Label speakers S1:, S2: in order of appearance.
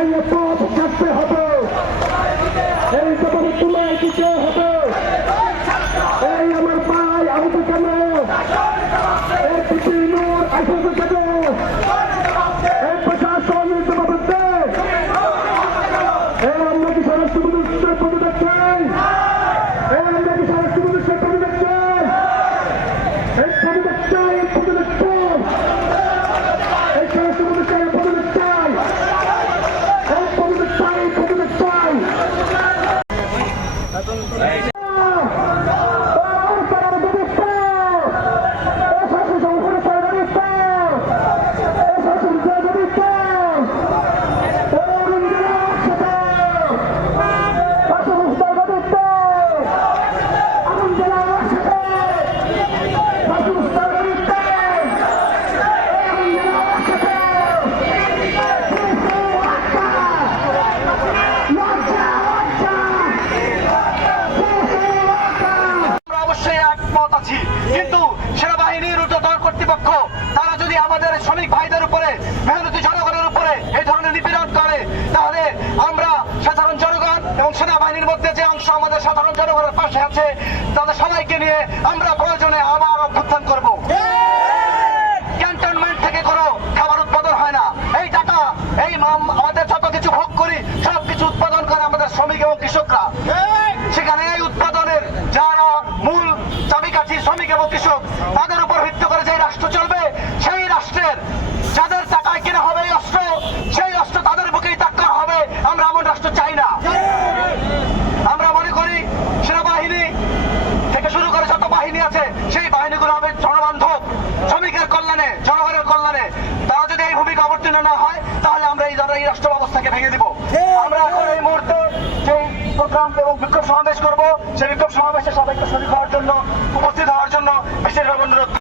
S1: এই পথ কাটতে হবে এই তোমায় দিতে হবে এই আমার ভাই আবু কেন এই পিপিনুর আসতে কেন এই প্রশাসন জবাব দে এই আমরা কি স্বরাষ্ট্রমন্ত্রীর পদত্যাগ চাই এই আমরা কি স্বরাষ্ট্রমন্ত্রীর পদত্যাগ চাই এই পদত্যাগ চাই এই পদত্যাগ চাই এই স্বরাষ্ট্রমন্ত্রী চাই এই পদত্যাগ চাই এই পদত্যাগ চাই এই পদত্যাগ চাই
S2: আমরা অবশ্যই একমত আছি কিন্তু সেনাবাহিনীর ঊর্ধ্বতন কর্তৃপক্ষ, তারা যদি আমাদের শ্রমিক ভাইদের উপরে, মেহনতি জনগণের উপরে এই ধরনের নিপীড়ন করে, তাহলে আমরা সাধারণ জনগণ এবং সেনাবাহিনীর মধ্যে যে অংশ আমাদের সাধারণ জনগণের পাশে আছে, তাদের সবাইকে নিয়ে আমরা প্রয়োজনে আবার অভ্যুত্থান করব। ক্যান্টনমেন্ট থেকে কোনো খাবার উৎপাদন হয় না। এই টাকা, এই আমাদের যত কিছু ভোগ করি, সব কিছু উৎপাদন করে আমাদের শ্রমিক এবং কৃষকরা। সেখানে এই উৎপাদনের যারা মূল চাবিকাঠি শ্রমিক এবং কৃষক, তাদের উপর ভিত্তি রাষ্ট্র চলবে, সেই রাষ্ট্রের যাদের টাকায় কেনা হবে এই অস্ত্র, সেই অস্ত্র তাদের বুকেই তাক্কার হবে। আমরা এমন রাষ্ট্র চাই না। আমরা মনে করি সেনাবাহিনী থেকে শুরু করে যত বাহিনী আছে, সেই বাহিনীগুলো হবে জনবান্ধব, শ্রমিকের কল্যাণে, জনগণের কল্যাণে। তারা যদি এই ভূমিকা অবতীর্ণ না হয়, তাহলে আমরা এই ধরনের এই রাষ্ট্র ব্যবস্থাকে ভেঙে দিব। আমরা এখন এই মুহূর্তে যে প্রোগ্রাম এবং বিক্ষোভ সমাবেশ করব, সেই বিক্ষোভ সমাবেশে সবাইকে শরীর হওয়ার জন্য